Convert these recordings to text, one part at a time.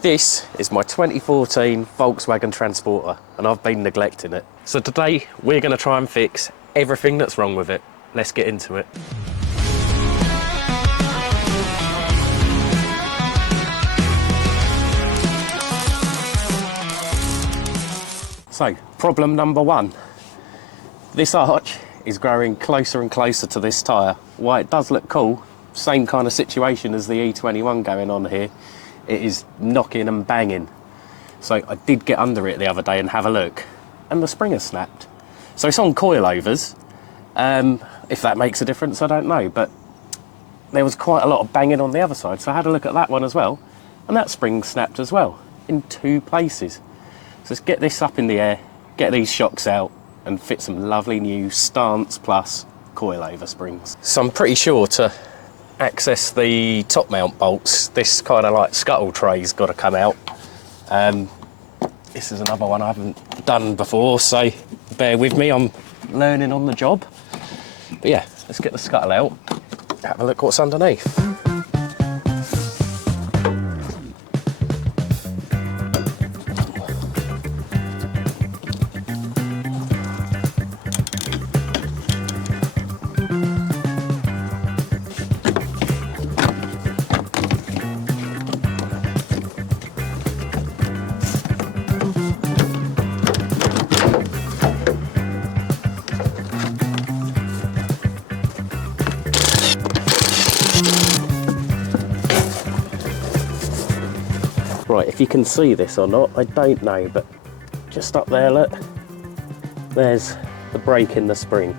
This is my 2014 Volkswagen Transporter and I've been neglecting it. So today we're going to try and fix everything that's wrong with it. Let's get into it. So, problem number one. This arch is growing closer and closer to this tyre. While it does look cool, same kind of situation as the E21 going on here, it is knocking and banging. So I did get under it the other day and have a look, and the spring has snapped. So it's on coilovers. If that makes a difference, I don't know, but there was quite a lot of banging on the other side, so I had a look at that one as well, and that spring snapped as well, in two places. So let's get this up in the air, get these shocks out, and fit some lovely new Stance Plus coilover springs. So I'm pretty sure to access the top mount bolts, this kind of like scuttle tray's got to come out. This is another one I haven't done before, so bear with me, I'm learning on the job. But yeah, let's get the scuttle out, have a look what's underneath. Right, if you can see this or not, I don't know, but just up there, look, there's the break in the spring.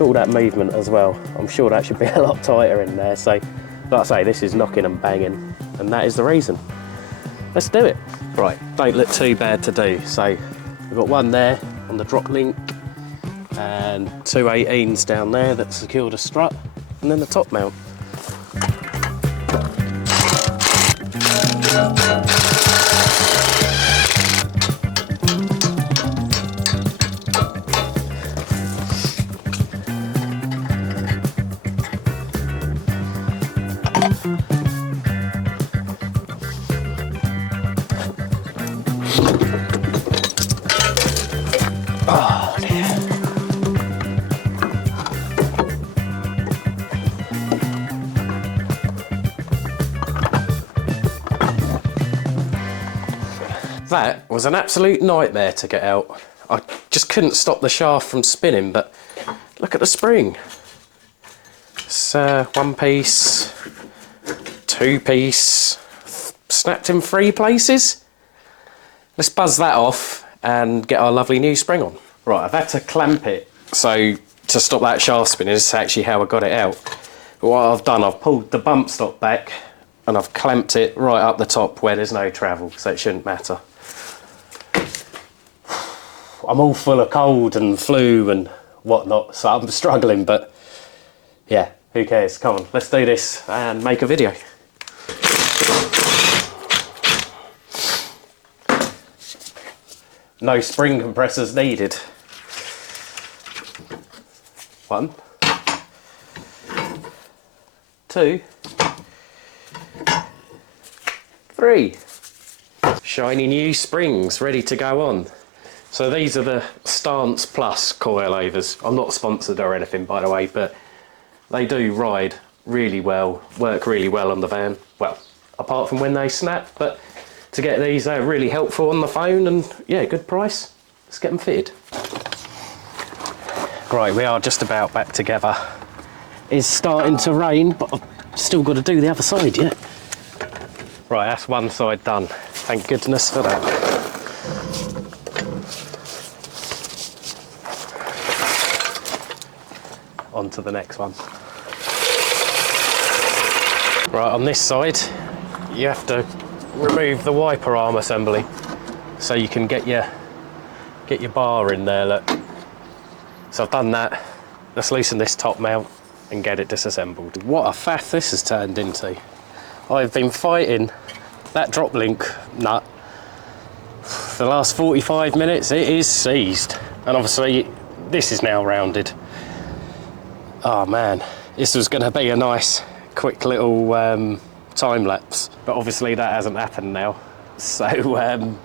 All that movement as well. I'm sure that should be a lot tighter in there. So, like I say, this is knocking and banging, and that is the reason. Let's do it. Right, don't look too bad to do. So, we've got one there on the drop link, and two 18s down there that secure the strut, and then the top mount. Oh dear. That was an absolute nightmare to get out. I just couldn't stop the shaft from spinning, but look at the spring. It's one piece, two piece, snapped in three places. Let's buzz that off and get our lovely new spring on. Right, I've had to clamp it, so to stop that shaft spinning, this is actually how I got it out. But what I've done, I've pulled the bump stop back and I've clamped it right up the top where there's no travel, so it shouldn't matter. I'm all full of cold and flu and whatnot, so I'm struggling, but yeah, who cares? Come on, let's do this and make a video. No spring compressors needed. 1, 2, 3. Shiny new springs ready to go on. So these are the Stance Plus coilovers. I'm not sponsored or anything, by the way, but they do ride really well, work really well on the van. Well, apart from when they snap, but to get these, they're really helpful on the phone, and yeah, good price. Let's get them fitted. Right, we are just about back together. It's starting to rain, but I've still got to do the other side yet. Right, that's one side done. Thank goodness for that. On to the next one. Right, on this side, you have to remove the wiper arm assembly so you can get your bar in there, look. So I've done that. Let's loosen this top mount and get it disassembled. What a faff this has turned into. I've been fighting that drop link nut for the last 45 minutes. It is seized, and obviously this is now rounded. Oh man, this was going to be a nice quick little time lapse, but obviously that hasn't happened now. So I'm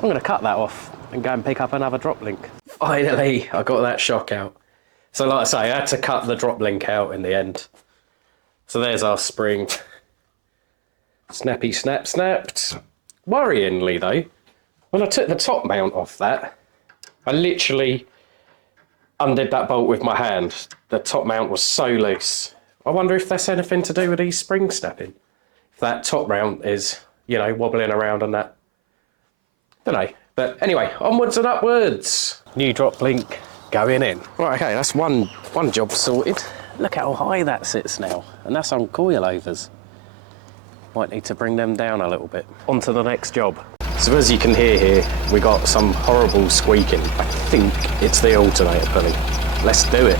going to cut that off and go and pick up another drop link. Finally, I got that shock out. So like I say, I had to cut the drop link out in the end. So there's our spring. Snappy, snap, snapped. Worryingly though, when I took the top mount off that, I literally undid that bolt with my hand. The top mount was so loose. I wonder if that's anything to do with these springs snapping. If that top mount is, you know, wobbling around on that. Don't know. But anyway, onwards and upwards. New drop link going in. Right, okay, that's one job sorted. Look how high that sits now. And that's on coilovers. Might need to bring them down a little bit. On to the next job. So as you can hear here, we got some horrible squeaking. I think it's the alternator pulley. Let's do it.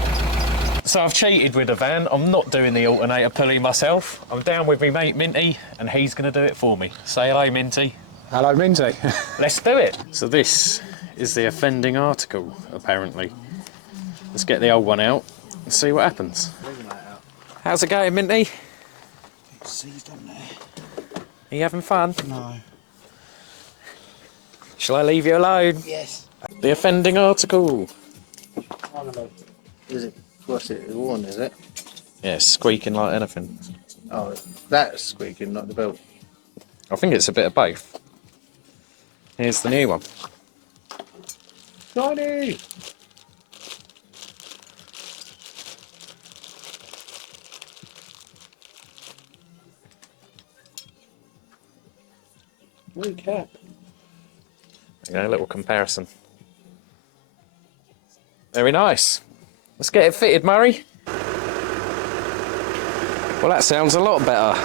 So I've cheated with the van. I'm not doing the alternator pulley myself. I'm down with my mate Minty, and he's going to do it for me. Say hello, Minty. Hello, Minty. Let's do it. So this is the offending article, apparently. Let's get the old one out and see what happens. How's it going, Minty? It's seized on there. Are you having fun? No. Shall I leave you alone? Yes. The offending article. I don't know. Is it? What's it? The one, is it? Yeah, squeaking like anything. Oh, that's squeaking, not the belt. I think it's a bit of both. Here's the new one. Shiny! Holy cap. Okay, a little comparison. Very nice. Let's get it fitted, Murray. Well, that sounds a lot better.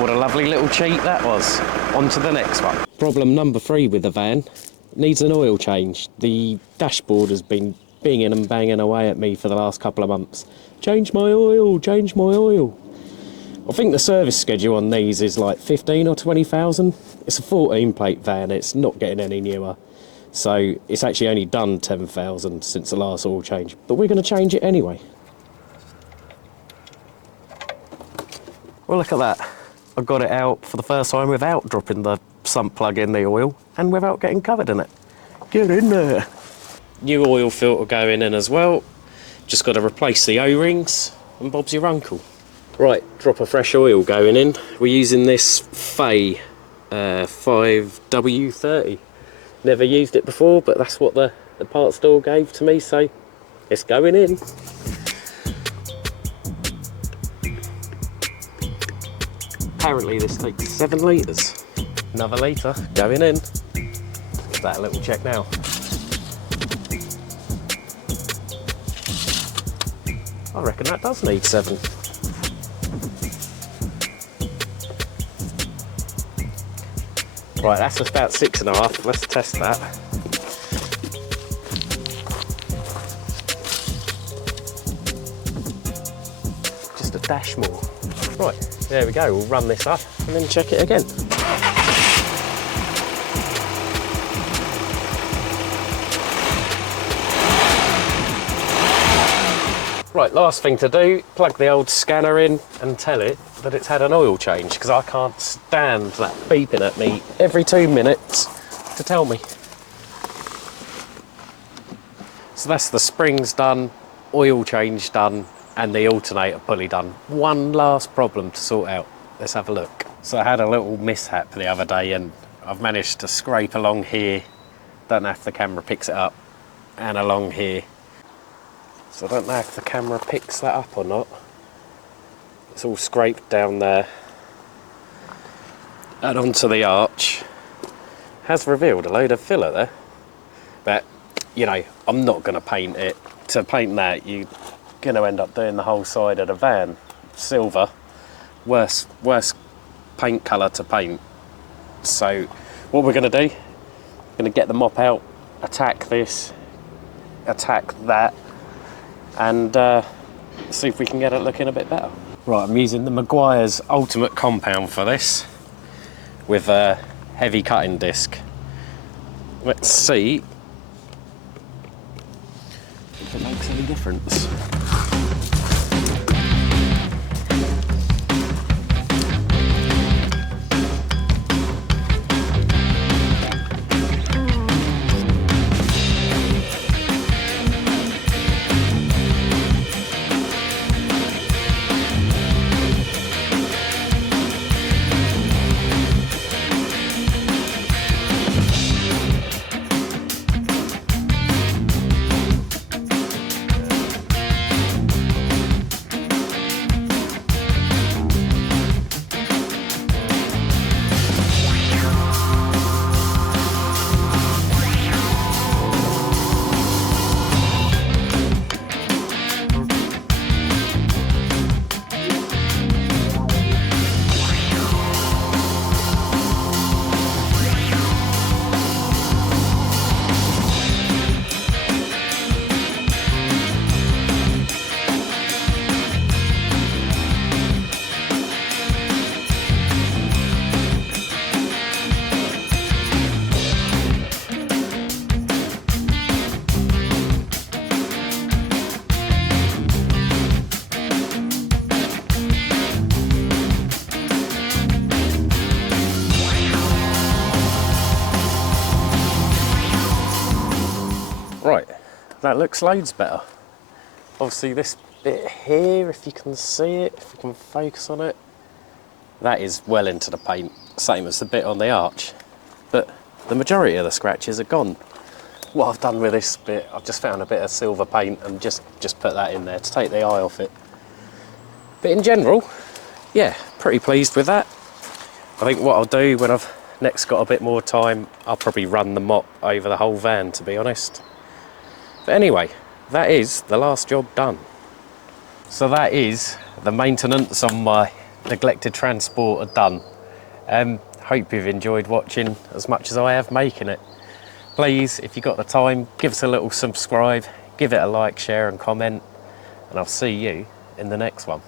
What a lovely little cheat that was. On to the next one. Problem number 3 with the van. Needs an oil change. The dashboard has been binging and banging away at me for the last couple of months. Change my oil, change my oil. I think the service schedule on these is like 15 or 20,000. It's a 14 plate van, it's not getting any newer. So it's actually only done 10,000 since the last oil change. But we're going to change it anyway. Well, look at that. I got it out for the first time without dropping the sump plug in the oil and without getting covered in it. Get in there. New oil filter going in as well. Just got to replace the O-rings and Bob's your uncle. Right, drop of fresh oil going in. We're using this Fay 5W30. Never used it before, but that's what the parts store gave to me, so it's going in. Apparently this takes 7 litres. Another litre going in. Give that a little check now. I reckon that does need 7. Right, that's about 6.5. Let's test that. Just a dash more. Right, there we go. We'll run this up and then check it again. Right, last thing to do, plug the old scanner in and tell it that it's had an oil change, because I can't stand that beeping at me every 2 minutes to tell me. So that's the springs done, oil change done, and the alternator pulley done. One last problem to sort out. Let's have a look. So I had a little mishap the other day and I've managed to scrape along here. Don't know if the camera picks it up, and along here. So I don't know if the camera picks that up or not. It's all scraped down there and onto the arch. Has revealed a load of filler there. But, you know, I'm not going to paint it. To paint that, you're going to end up doing the whole side of the van silver. Worst paint colour to paint. So what we're going to do, we're going to get the mop out, attack this, attack that, and see if we can get it looking a bit better. Right, I'm using the Meguiar's Ultimate Compound for this, with a heavy cutting disc. Let's see if it makes any difference. that looks loads better. Obviously this bit here, if you can see it, if you can focus on it, that is well into the paint, same as the bit on the arch. But the majority of the scratches are gone. What I've done with this bit, I've just found a bit of silver paint and just put that in there to take the eye off it. But in general, yeah, pretty pleased with that. I think what I'll do when I've next got a bit more time, I'll probably run the mop over the whole van, to be honest. But anyway, that is the last job done. So that is the maintenance on my neglected Transporter done. Hope you've enjoyed watching as much as I have making it. Please, if you've got the time, give us a little subscribe, give it a like, share and comment, and I'll see you in the next one.